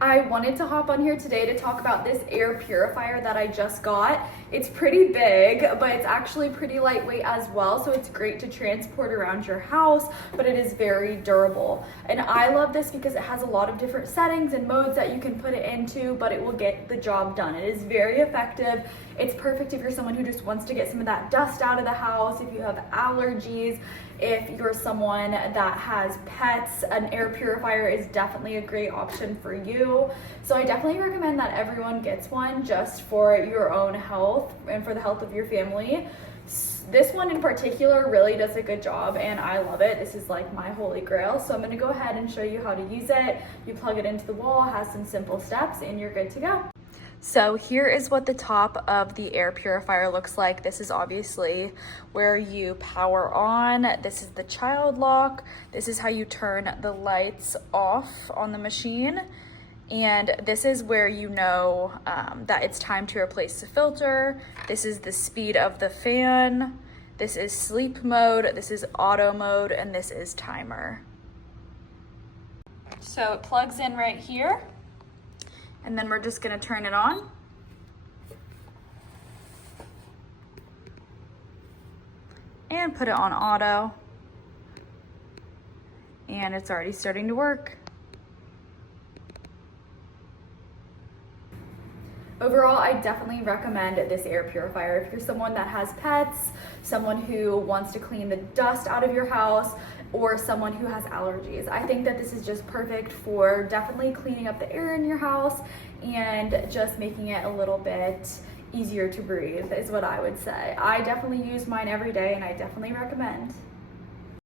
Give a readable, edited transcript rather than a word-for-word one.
I wanted to hop on here today to talk about this air purifier that I just got. It's pretty big, but it's actually pretty lightweight as well, so it's great to transport around your house, but it is very durable. And I love this because it has a lot of different settings and modes that you can put it into, but it will get the job done. It is very effective. It's perfect if you're someone who just wants to get some of that dust out of the house, if you have allergies, if you're someone that has pets, an air purifier is definitely a great option for you. So I definitely recommend that everyone gets one just for your own health and for the health of your family. This one in particular really does a good job and I love it. This is like my holy grail. So I'm gonna go ahead and show you how to use it. You plug it into the wall, it has some simple steps and you're good to go. So here is what the top of the air purifier looks like. This is obviously where you power on. This is the child lock. This is how you turn the lights off on the machine. And this is where you know that it's time to replace the filter. This is the speed of the fan. This is sleep mode. This is auto mode, and this is timer. So it plugs in right here. And then we're just gonna turn it on. And put it on auto. And it's already starting to work. Overall, I definitely recommend this air purifier. If you're someone that has pets, someone who wants to clean the dust out of your house, or someone who has allergies. I think that this is just perfect for definitely cleaning up the air in your house and just making it a little bit easier to breathe is what I would say. I definitely use mine every day and I definitely recommend.